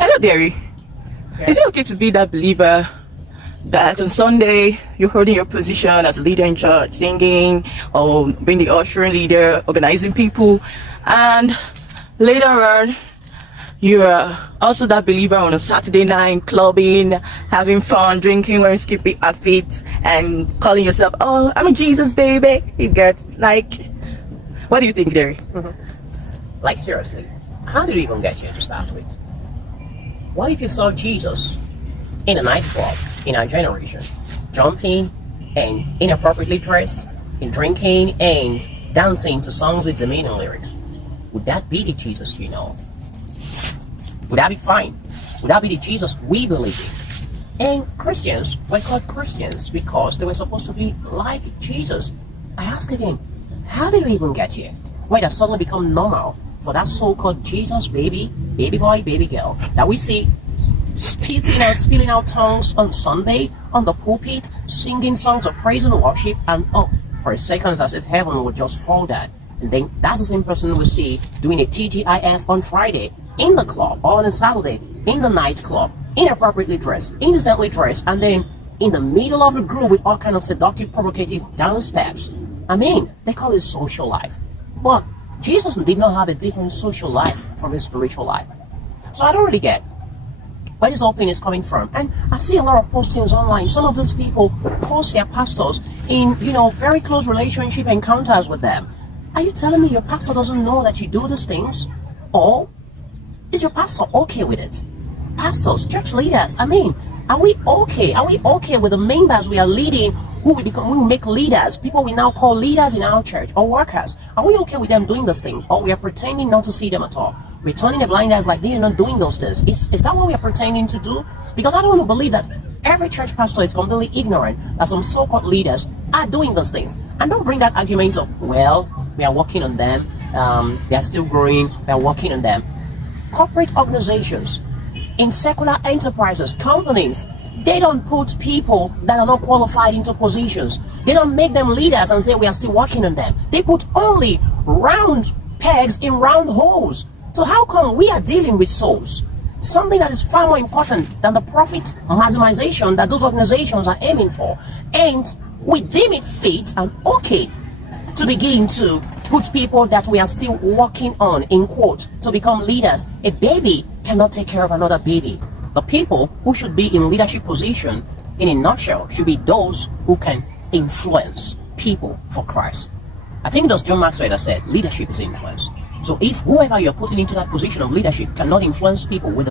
Hello, Derry. Is it okay to be that believer that on Sunday you're holding your position as a leader in church, singing, or being the ushering leader, organizing people, and later on you're also that believer on a Saturday night, clubbing, having fun, drinking, wearing skippy outfits, and calling yourself, "Oh, I'm a Jesus baby"? You get like, what do you think, Derry? Like, seriously, how did you even get here to start with? What if you saw Jesus in a nightclub in our generation, jumping and inappropriately dressed, and drinking and dancing to songs with demeaning lyrics? Would that be the Jesus you know? Would that be fine? Would that be the Jesus we believe in? And Christians were called Christians because they were supposed to be like Jesus. I ask again, how did we even get here? Why it has suddenly become normal for that so-called Jesus baby boy, baby girl that we see spilling out tongues on Sunday on the pulpit, singing songs of praise and worship, and for a second it's as if heaven would just fall down. And then that's the same person we see doing a TGIF on Friday in the club, or on a Saturday in the nightclub, inappropriately dressed, indecently dressed, and then in the middle of the group with all kind of seductive, provocative dance steps. I mean, they call it social life. But Jesus did not have a different social life from his spiritual life. So I don't really get where this whole thing is coming from. And I see a lot of postings online. Some of these people post their pastors in, very close relationship encounters with them. Are you telling me your pastor doesn't know that you do these things? Or is your pastor okay with it? Pastors, church leaders, I mean, are we okay? Are we okay with the members we are leading, who we will make leaders, people we now call leaders in our church, or workers? Are we okay with them doing those things? Or we are pretending not to see them at all? We're turning a blind eye like they are not doing those things. Is that what we are pretending to do? Because I don't want to believe that every church pastor is completely ignorant that some so-called leaders are doing those things. And don't bring that argument of, well, we are working on them, they are still growing, we are working on them. Corporate organizations, in secular enterprises, companies, they don't put people that are not qualified into positions. They don't make them leaders and say we are still working on them. They put only round pegs in round holes. So how come we are dealing with souls? Something that is far more important than the profit maximization that those organizations are aiming for. And we deem it fit and okay to begin to put people that we are still working on, in quote, to become leaders. A baby cannot take care of another baby. The people who should be in leadership position, in a nutshell, should be those who can influence people for Christ. I think it was John Maxwell that said leadership is influence. So if whoever you're putting into that position of leadership cannot influence people with